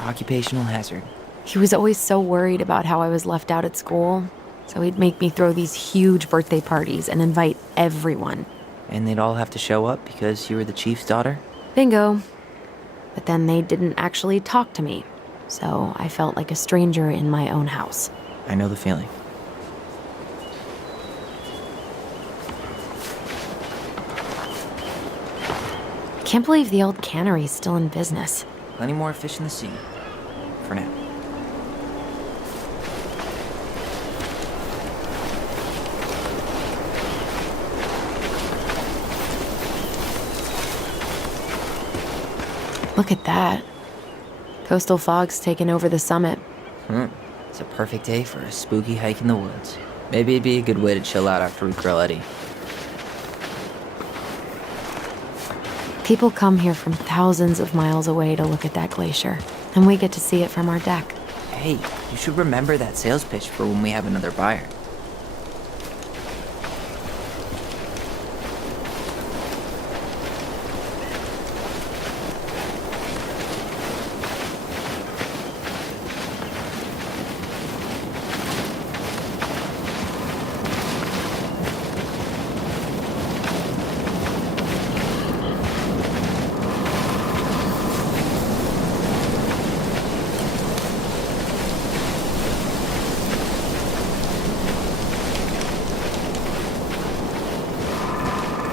Occupational hazard. He was always so worried about how I was left out at school, so he'd make me throw these huge birthday parties and invite everyone. And they'd all have to show up because you were the chief's daughter? Bingo. But then they didn't actually talk to me, so I felt like a stranger in my own house. I know the feeling. I can't believe the old cannery's still in business. Plenty more fish in the sea. For now. Look at that. Coastal fog's taken over the summit. It's a perfect day for a spooky hike in the woods. Maybe it'd be a good way to chill out after we grill Eddie. People come here from thousands of miles away to look at that glacier, and we get to see it from our deck. Hey, you should remember that sales pitch for when we have another buyer.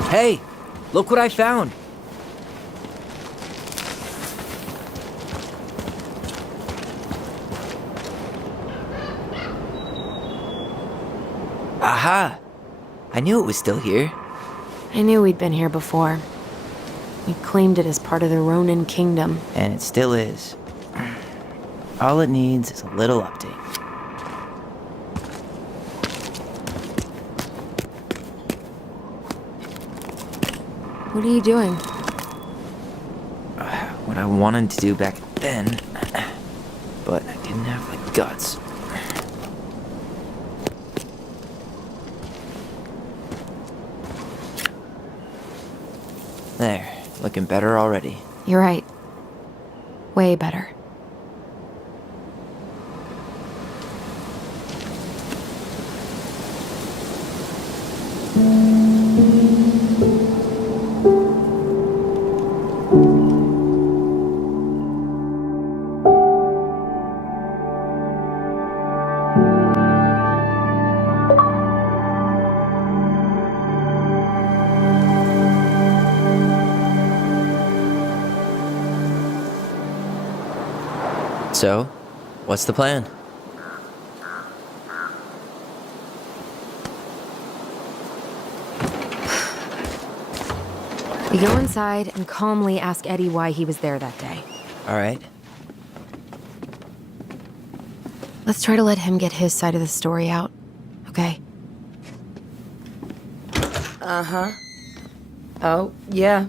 Hey, look what I found. Aha! I knew it was still here. I knew we'd been here before. We claimed it as part of the Ronan kingdom. And it still is. All it needs is a little update. What are you doing? What I wanted to do back then, but I didn't have the guts. There, looking better already. You're right. Way better. So, what's the plan? We go inside and calmly ask Eddie why he was there that day. All right. Let's try to let him get his side of the story out, okay? Uh-huh. Oh, yeah.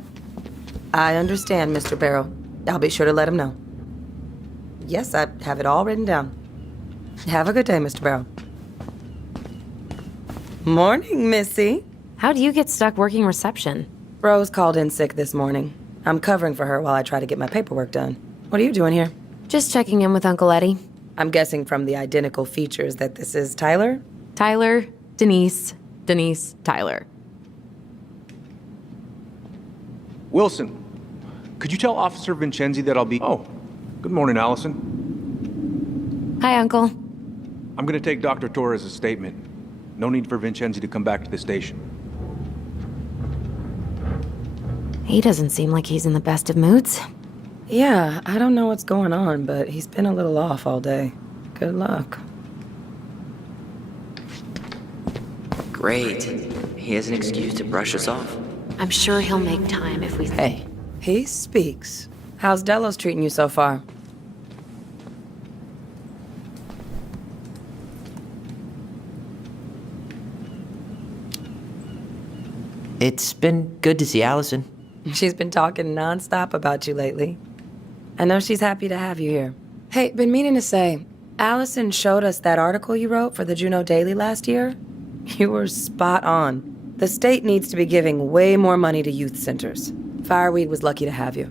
I understand, Mr. Barrow. I'll be sure to let him know. Yes, I have it all written down. Have a good day, Mr. Barrow. Morning, Missy. How'd you get stuck working reception? Rose called in sick this morning. I'm covering for her while I try to get my paperwork done. What are you doing here? Just checking in with Uncle Eddie. I'm guessing from the identical features that this is Tyler? Tyler, Denise, Tyler. Wilson, could you tell Officer Vincenzi that I'll be... Oh, good morning, Allison. Hi, Uncle. I'm gonna take Dr. Torres' statement. No need for Vincenzi to come back to the station. He doesn't seem like he's in the best of moods. Yeah, I don't know what's going on, but he's been a little off all day. Good luck. Great. He has an excuse to brush us off. I'm sure he'll make time if we... Hey, He speaks. How's Delos treating you so far? it's been good to see Alyson. She's been talking nonstop about you lately. I know she's happy to have you here. Hey, been meaning to say, Alyson showed us that article you wrote for the Juneau Daily last year. You were spot on. The state needs to be giving way more money to youth centers. Fireweed was lucky to have you.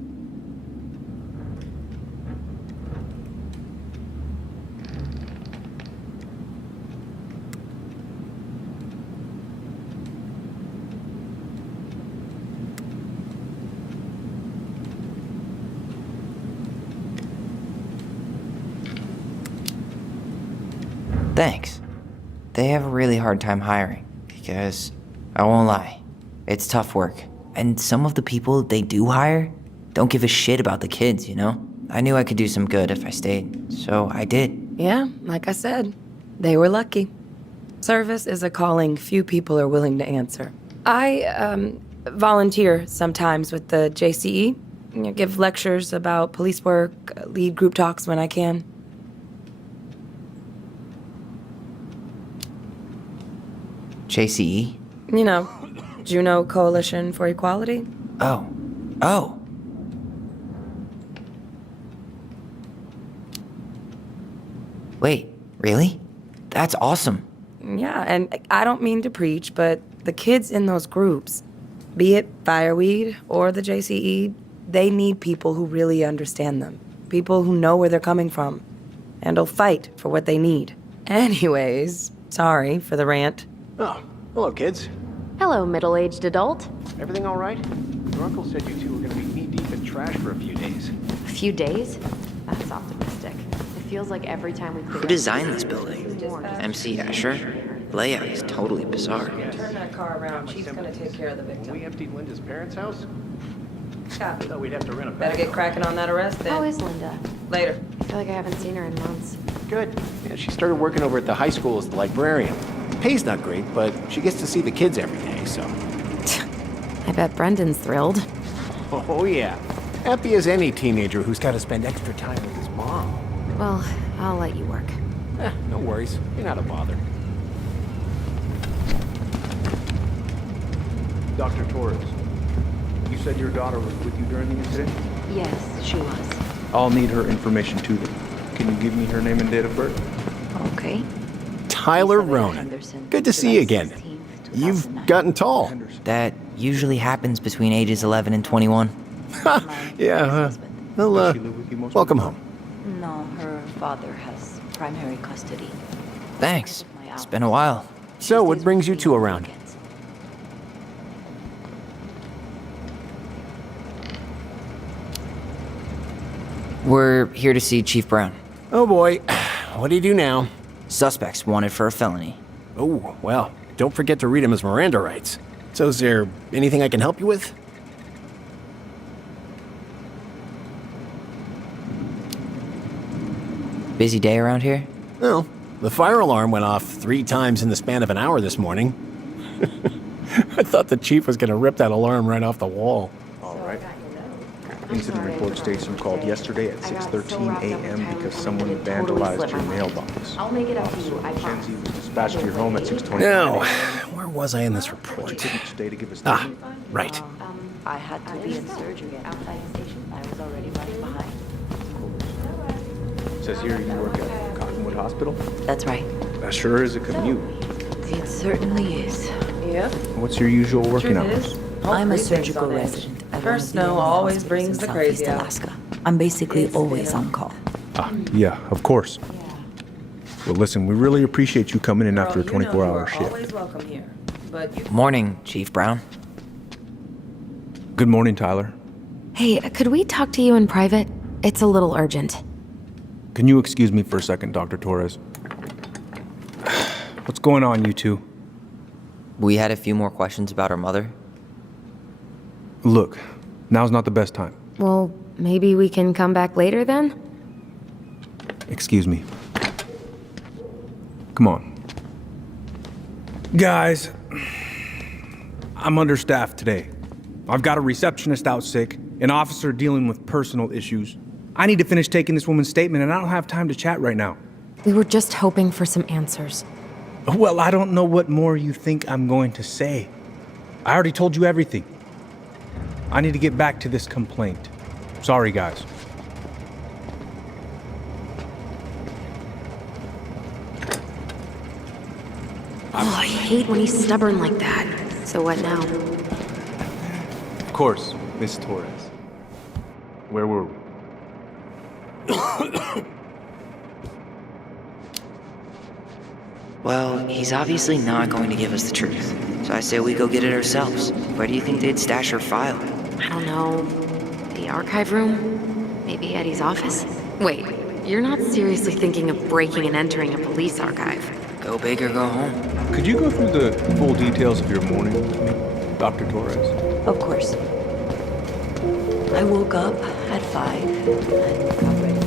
Thanks. They have a really hard time hiring, because, I won't lie, it's tough work. And some of the people they do hire don't give a shit about the kids, you know? I knew I could do some good if I stayed, so I did. Yeah, like I said, they were lucky. Service is a calling few people are willing to answer. I volunteer sometimes with the JCE. Give lectures about police work, lead group talks when I can. JCE? You know, Juno Coalition for Equality. Oh. Wait, really? That's awesome. Yeah, and I don't mean to preach, but the kids in those groups, be it Fireweed or the JCE, they need people who really understand them. People who know where they're coming from and will fight for what they need. Anyways, sorry for the rant. Oh, hello, kids. Hello, middle-aged adult. Everything all right? Your uncle said you two were gonna be knee-deep in trash for a few days. A few days? That's optimistic. It feels like every time we clear Who designed this building? MC Escher? Layout is totally bizarre. Turn that car around. She's gonna take care of the When victim. we emptied Linda's parents' house, Copy. thought we'd have to rent a Better back. get cracking on that arrest then. How is Linda? Later. I feel like I haven't seen her in months. Good. Yeah, she started working over at the high school as the librarian. Pay's not great, but she gets to see the kids every day, so. I bet Brendan's thrilled. Oh, yeah. Happy as any teenager who's got to spend extra time with his mom. Well, I'll let you work. No worries. You're not a bother. Dr. Torres, you said your daughter was with you during the incident? Yes, she was. I'll need her information too then. Can you give me her name and date of birth? Okay. Tyler Ronan. Good to see you again. You've gotten tall. That usually happens between ages 11 and 21. Yeah, well, Does she live with you most of welcome the home. No, her father has primary custody. Thanks. It's been a while. So, what brings you two around? We're here to see Chief Brown. Oh boy, what do you do now? Suspects wanted for a felony. Oh, well, don't forget to read him his Miranda rights. So is there anything I can help you with? Busy day around here? No. The fire alarm went off 3 times in the span of an hour this morning. I thought the chief was gonna rip that alarm right off the wall. All right. Incident report states you called yesterday at 6:13 a.m. because someone vandalized your mailbox. I'll make it up to you, I promise. Mackenzie was dispatched to your home at 6:29 Now, a.m. where was I in this But you report? couldn't stay to give a Ah, statement? right. I had to be in surgery outside the station. I was already running behind. Says here you work at Cottonwood Hospital? That's right. That sure is a commute. It certainly is. Yeah. What's your usual working Truth hours? is, I'm a everything's surgical on edge. resident. at one First of the snow only always hospitals brings in the crazy Southeast out. Alaska. I'm basically It's, always you know. on call. Yeah, of course. Well, listen, we really appreciate you coming in after a Girl, you know 24-hour you are shift. always welcome here. But you Morning, Chief Brown. Good morning, Tyler. Hey, could we talk to you in private? It's a little urgent. Can you excuse me for a second, Dr. Torres? What's going on, you two? We had a few more questions about our mother. Look, now's not the best time. Well, maybe we can come back later then? Excuse me. Come on. Guys, I'm understaffed today. I've got a receptionist out sick, an officer dealing with personal issues. I need to finish taking this woman's statement, and I don't have time to chat right now. We were just hoping for some answers. Well, I don't know what more you think I'm going to say. I already told you everything. I need to get back to this complaint. Sorry, guys. Oh, I hate when he's stubborn like that. So what now? Of course, Miss Torres. Where were we? Well, he's obviously not going to give us the truth. So I say we go get it ourselves. Where do you think they'd stash her file? I don't know. The archive room? Maybe Eddie's office? Wait, You're not seriously thinking of breaking and entering a police archive. Go big or go home. Could you go through the full details of your morning with me, Dr. Torres? Of course. I woke up at 5 and got ready.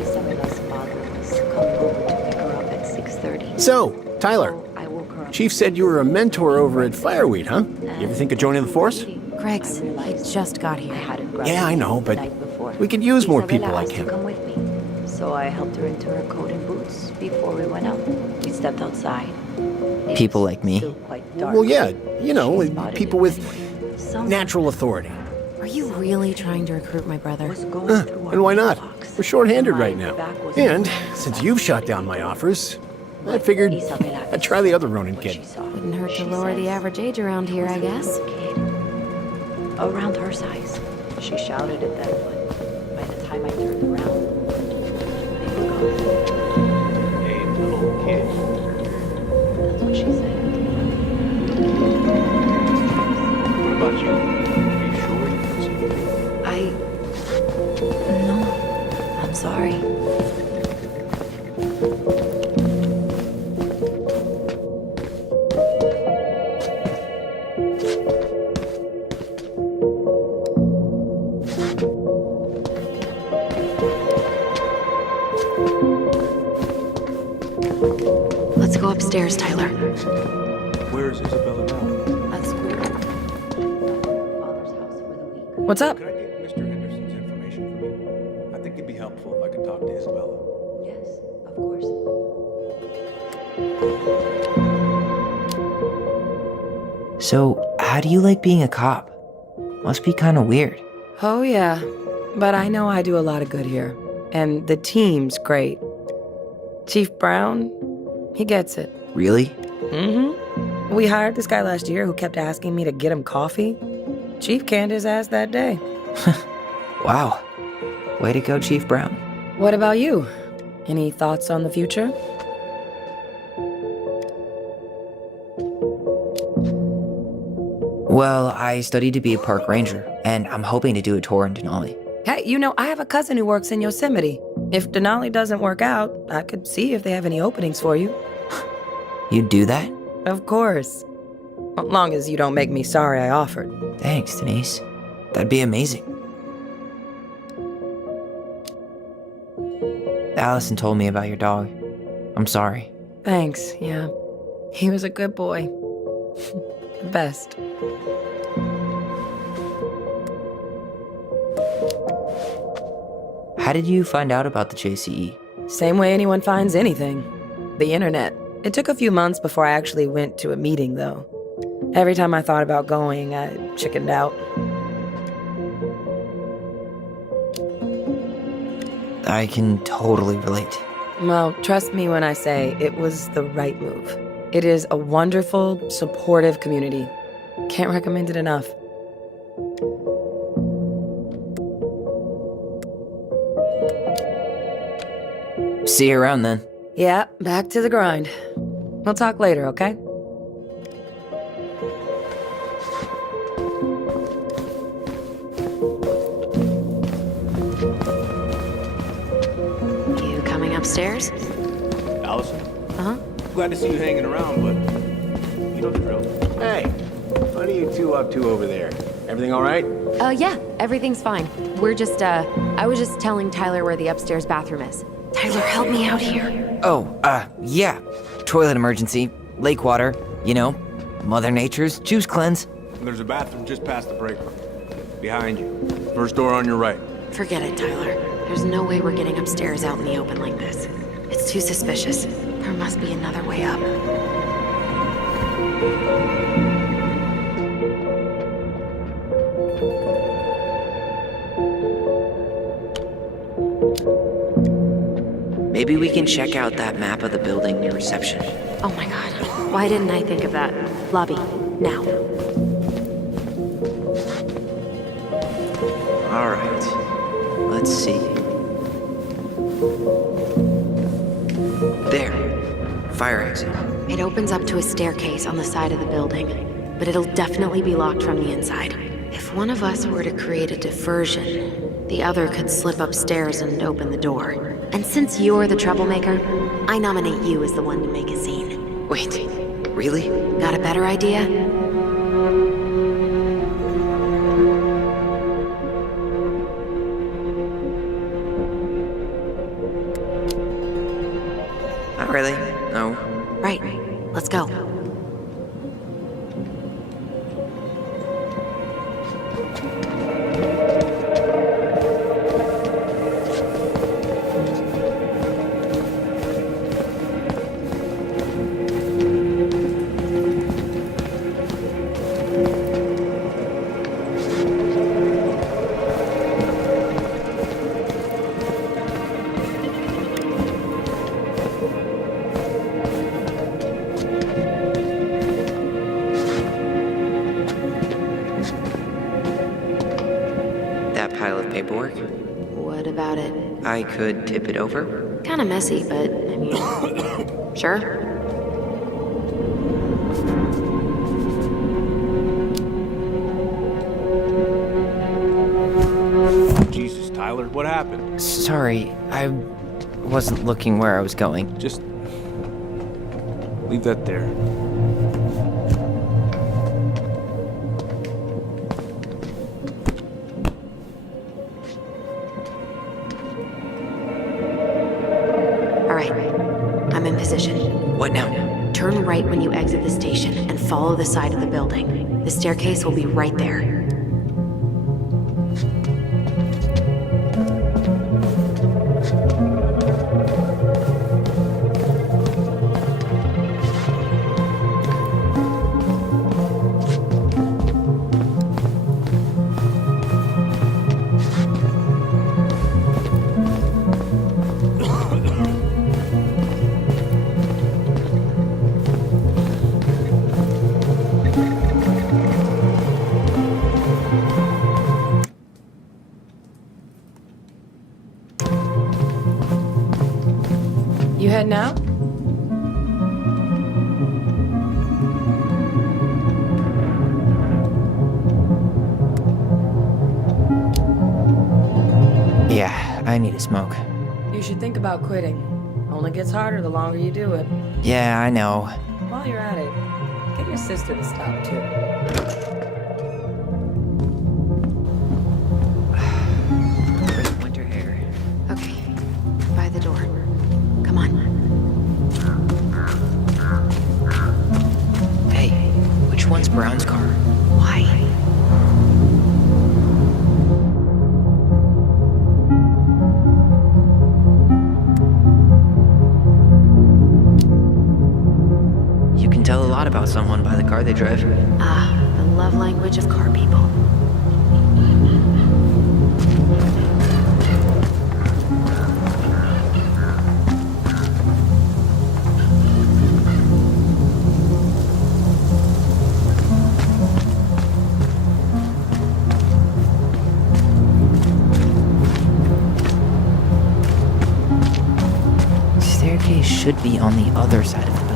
Isabella's father was coming over to pick her up at 6:30. So, Tyler, So I woke her up. Chief said you were a mentor over at Fireweed, huh? You ever think of joining the force? Greg's, he just got I here. hadn't grabbed Yeah, I know, the but night before. we could use more Isabella people like asked to him. come with me, so I helped her into her coat and boots before we went out. We stepped outside. It People was like me? still quite dark. Well, yeah, you know, She spotted people it with anyway. Someone natural authority. Are you really trying to recruit my brother? was going through our And why not? mailbox. We're short-handed My right now. back was And against the since wall. you've shot down my offers, I figured Isabella I'd try the other Ronan what kid. she saw. Wouldn't hurt to She lower the says average age around here, I it was a guess. little kid, around her size. She shouted at them, but by the time I turned around, they were gone. A little kid. That's what she said. What about you? Are you sure you can see me? No, I'm sorry. Let's go upstairs, Tyler. Where's Isabella now? At school. Father's house for the week. What's up? Could I get Mr. Henderson's information from you? I think it'd be helpful if I could talk to Isabella. Yes, of course. So, how do you like being a cop? Must be kind of weird. Oh, yeah. But I know I do a lot of good here. And the team's great. Chief Brown, he gets it. Really? Mm-hmm. We hired this guy last year who kept asking me to get him coffee. Chief canned his ass that day. Wow. Way to go, Chief Brown. What about you? Any thoughts on the future? Well, I studied to be a park ranger, and I'm hoping to do a tour in Denali. Hey, you know, I have a cousin who works in Yosemite. If Denali doesn't work out, I could see if they have any openings for you. You'd do that? Of course. As long as you don't make me sorry I offered. Thanks, Denise. That'd be amazing. Alyson told me about your dog. I'm sorry. Thanks, yeah. He was a good boy. The best. How did you find out about the JCE? Same way anyone finds anything. The internet. It took a few months before I actually went to a meeting, though. Every time I thought about going, I chickened out. I can totally relate. Well, trust me when I say it was the right move. It is a wonderful, supportive community. Can't recommend it enough. See you around then. Yeah, back to the grind. We'll talk later, okay? You coming upstairs? Alyson? Uh-huh. Glad to see you hanging around, but you know the drill. Hey, what are you two up to over there? Everything all right? Yeah, everything's fine. I was just telling Tyler where the upstairs bathroom is. Tyler, help me out here. Oh, yeah. Toilet emergency, lake water, you know, Mother Nature's juice cleanse. And there's a bathroom just past the break room. Behind you. First door on your right. Forget it, Tyler. There's no way we're getting upstairs out in the open like this. It's too suspicious. There must be another way up. Maybe we can check out that map of the building near reception. Oh my god. Why didn't I think of that? Lobby, now. All right. Let's see. There. Fire exit. It opens up to a staircase on the side of the building, but it'll definitely be locked from the inside. If one of us were to create a diversion, the other could slip upstairs and open the door. And since you're the troublemaker, I nominate you as the one to make a scene. Wait, really? Got a better idea? Not really, no. Right. Let's go. That pile of paperwork? What about it? I could tip it over? Kinda messy, but I mean, sure. Jesus, Tyler, what happened? Sorry, I wasn't looking where I was going. Just leave that there. All right. I'm in position. What now? Turn right when you exit the station and follow the side of the building. The staircase will be right there. You heading out? Yeah, I need a smoke. You should think about quitting. Only gets harder the longer you do it. Yeah, I know. While you're at it, get your sister to stop too. Crisp winter air. Okay. By the door. Come on. Hey, which one's Brown's car? Why? You can tell a lot about someone by the car they drive. Ah, the love language of car people. Staircase should be on the other side of the building.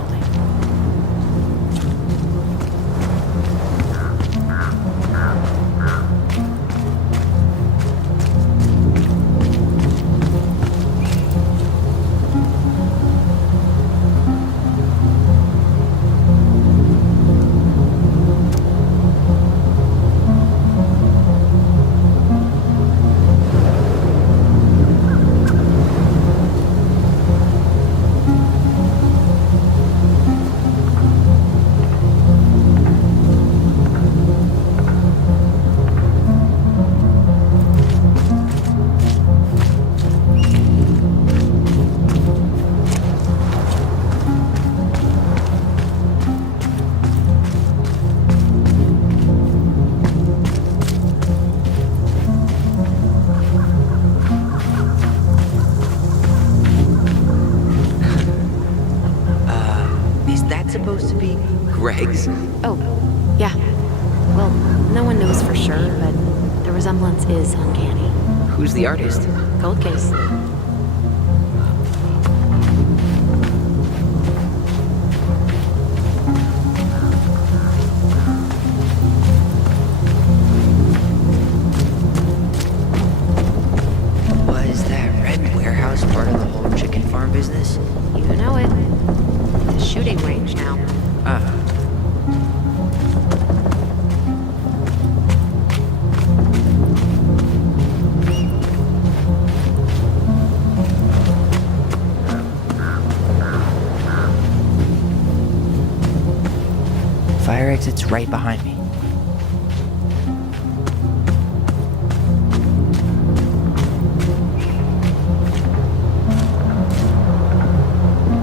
Is that supposed to be Greg's? Oh, yeah. Well, no one knows for sure, but the resemblance is uncanny. Who's the artist? Cold case. exit's right behind me.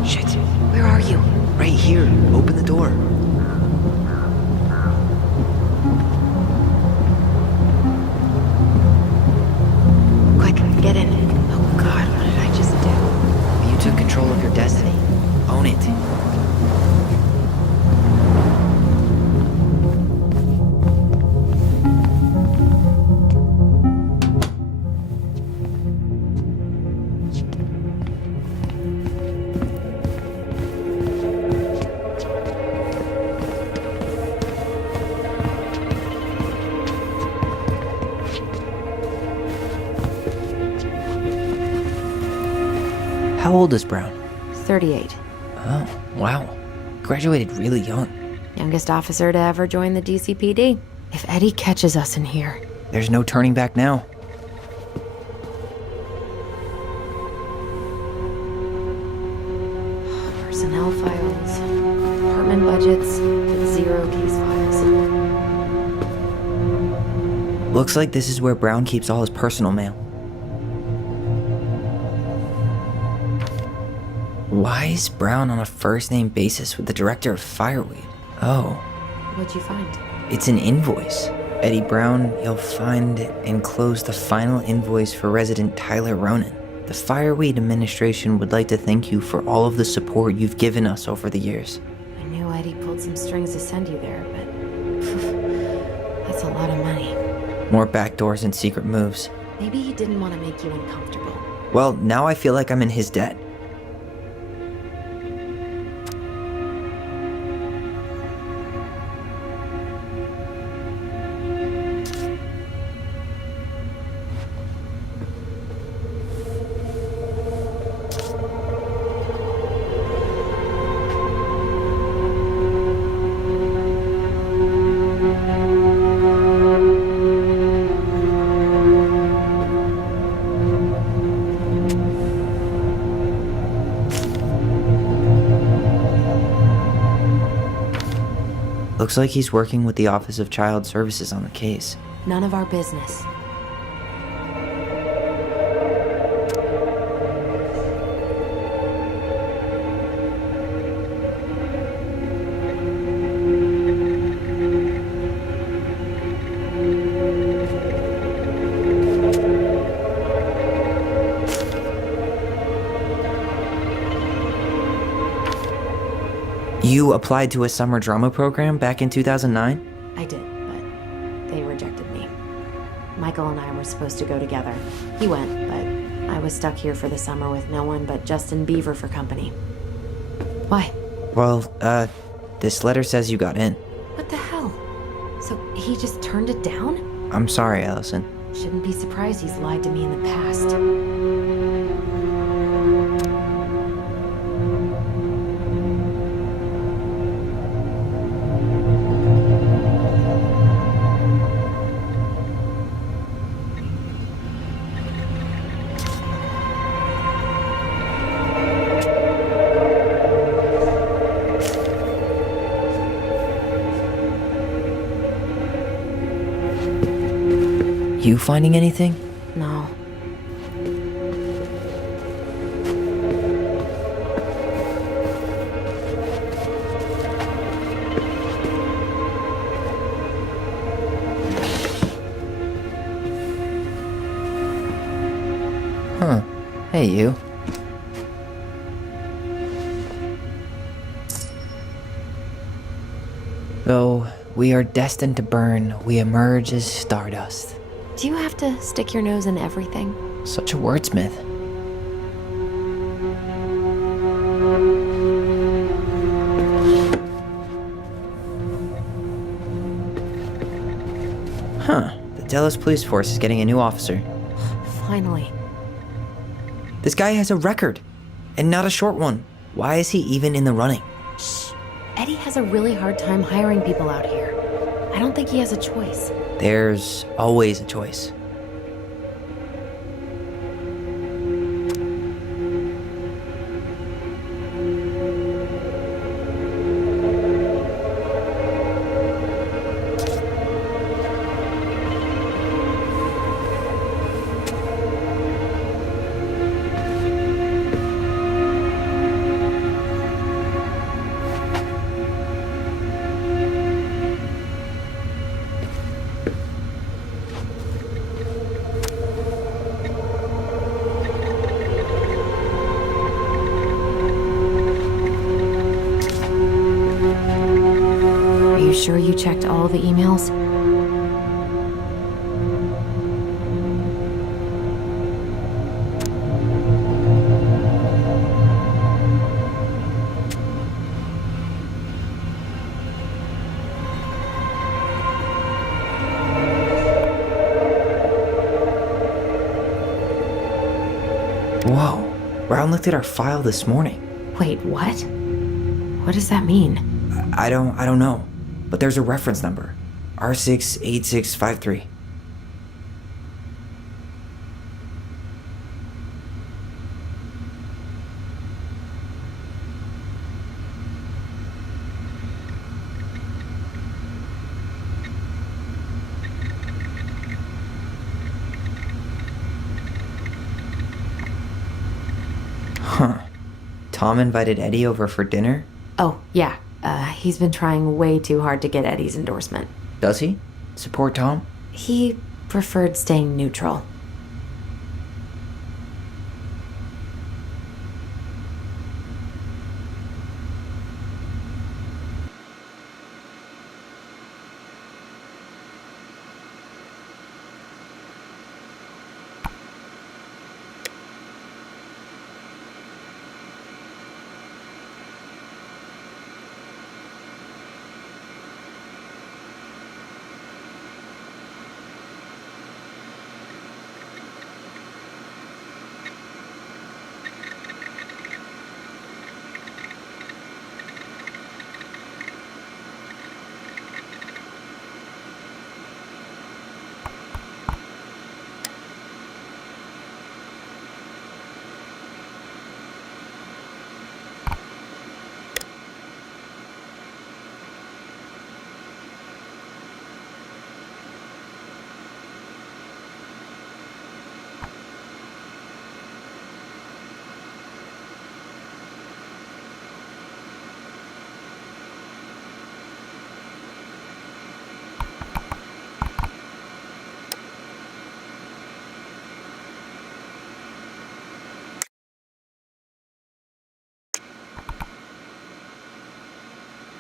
Shit. Where are you? Right here. Open the door. Quick, get in. Oh God, what did I just do? You took control of your destiny. Own it. How old is Brown? 38. Oh, wow. Graduated really young. Youngest officer to ever join the DCPD. If Eddie catches us in here. There's no turning back now. Personnel files, apartment budgets, 0 case files. Looks like this is where Brown keeps all his personal mail. Why is Brown on a first-name basis with the director of Fireweed? Oh, What'd you find? it's an invoice. Eddie Brown, you'll find enclosed the final invoice for resident Tyler Ronan. The Fireweed administration would like to thank you for all of the support you've given us over the years. I knew Eddie pulled some strings to send you there, but that's a lot of money. More backdoors and secret moves. Maybe he didn't want to make you uncomfortable. Well, now I feel like I'm in his debt. Looks like he's working with the Office of Child Services on the case. None of our business. You applied to a summer drama program back in 2009? I did, but they rejected me. Michael and I were supposed to go together. He went, but I was stuck here for the summer with no one but Justin Beaver for company. Why? Well, this letter says you got in. What the hell? So he just turned it down? I'm sorry, Alyson. Shouldn't be surprised he's lied to me in the past. You finding anything? No. Huh. Hey, you. Though we are destined to burn, we emerge as stardust. Do you have to stick your nose in everything? Such a wordsmith. Huh. The Delos police force is getting a new officer. Finally. This guy has a record, and not a short one. Why is he even in the running? Shh. Eddie has a really hard time hiring people out here. I don't think he has a choice. There's always a choice. sure you checked all the emails? Whoa, Brown looked at our file this morning. Wait, what? What does that mean? I don't know, but there's a reference number. R68653. Huh. Tom invited Eddie over for dinner? Oh, yeah. He's been trying way too hard to get Eddie's endorsement. Does he? Support Tom? He preferred staying neutral.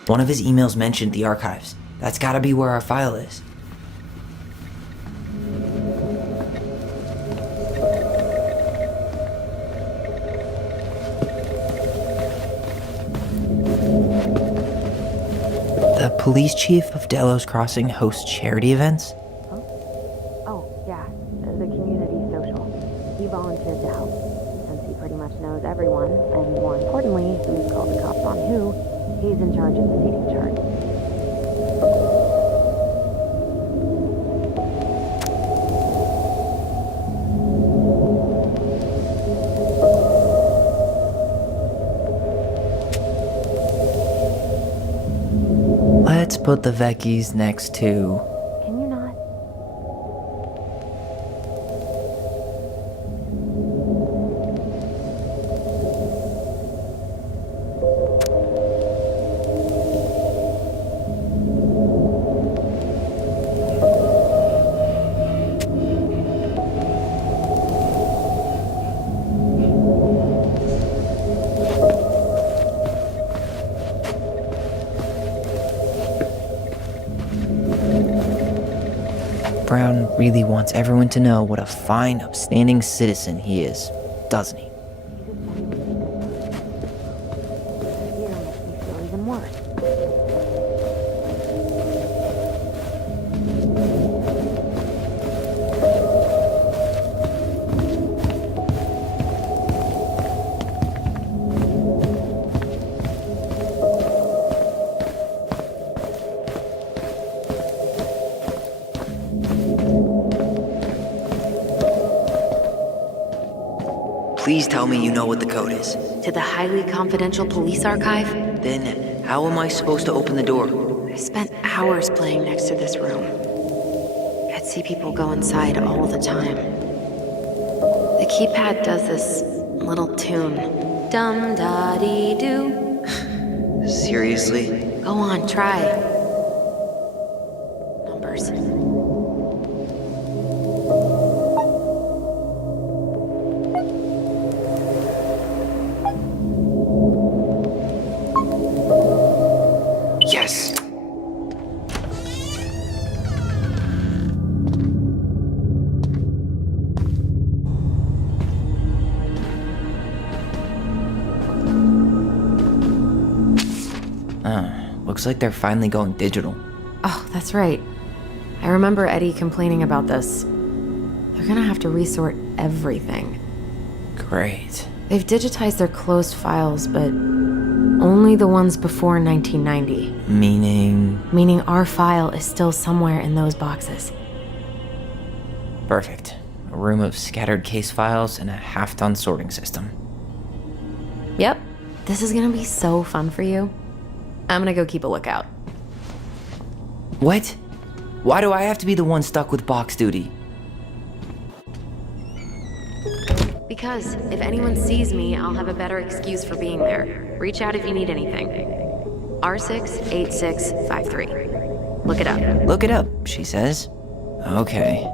One of his emails mentioned the archives. That's gotta be where our file is. The police chief of Delos Crossing hosts charity events? Oh, yeah. The community social. He volunteered to help, since he pretty much knows everyone, and more importantly, who's called the cops on who, he's in charge of the seating chart. Let's put the Vecchies next to... Can you not? Brown really wants everyone to know what a fine, upstanding citizen he is, doesn't he? Here makes me feel even worse. Please tell me you know what the code is. To the highly confidential police archive? Then how am I supposed to open the door? I spent hours playing next to this room. I'd see people go inside all the time. The keypad does this little tune. Dum-da-dee-doo. Seriously? Go on, try. Numbers. Yes! looks like they're finally going digital. Oh, that's right. I remember Eddie complaining about this. They're gonna have to resort everything. Great. They've digitized their closed files, but only the ones before 1990. Meaning Our file is still somewhere in those boxes. perfect. A room of scattered case files and a half-done sorting system. Yep. This is gonna be so fun for you. I'm gonna go keep a lookout. What? Why do I have to be the one stuck with box duty? Because if anyone sees me, I'll have a better excuse for being there. Reach out if you need anything. R68653. Look it up. Look it up, she says. Okay.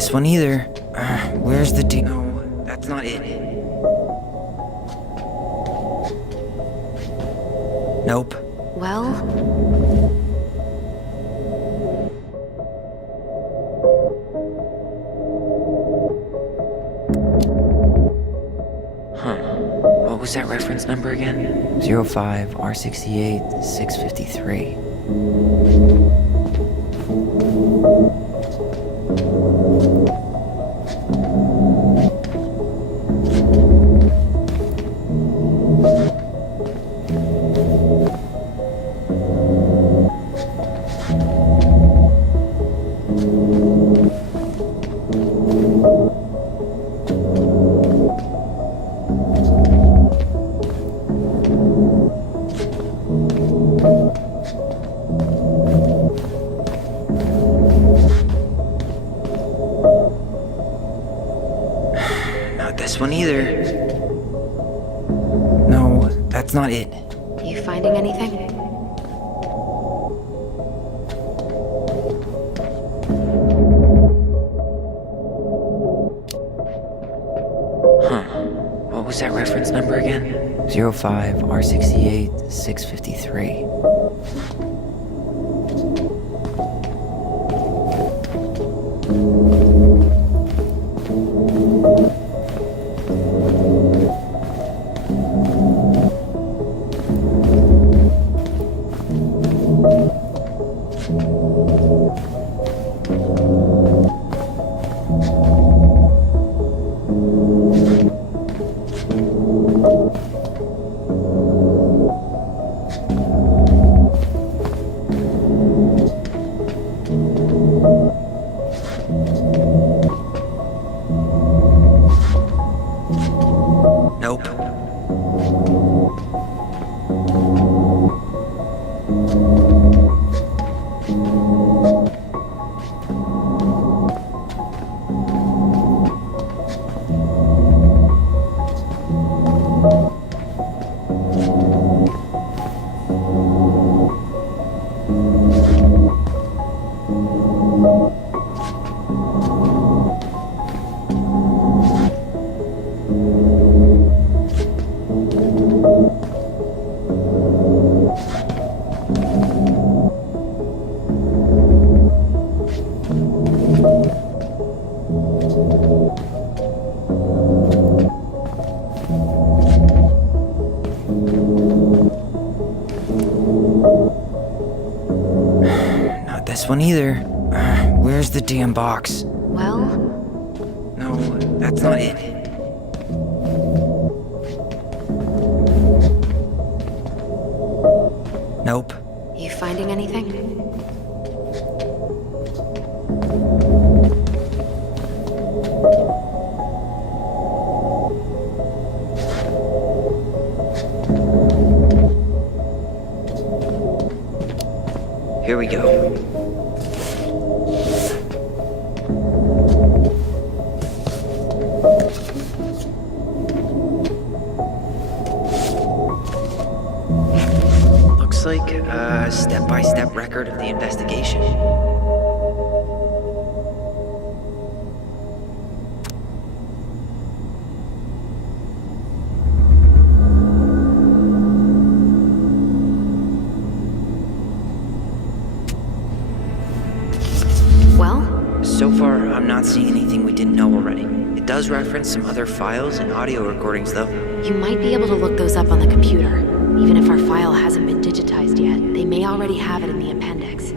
This one either. Where's the No, that's not it. Nope. Well, What was that reference number again? 05 R68 653. This one either. No, that's not it. you finding anything? What was that reference number again? 05 R68 653. one either. Where's the damn box? Well, No, that's not it. Nope. you finding anything? Here we go. Looks like a step-by-step record of the investigation. Well, So far, I'm not seeing anything we didn't know already. It does reference some other files and audio recordings, though. you might be able to look those up on the computer. Even if our file hasn't been digitized yet, they may already have it in the appendix.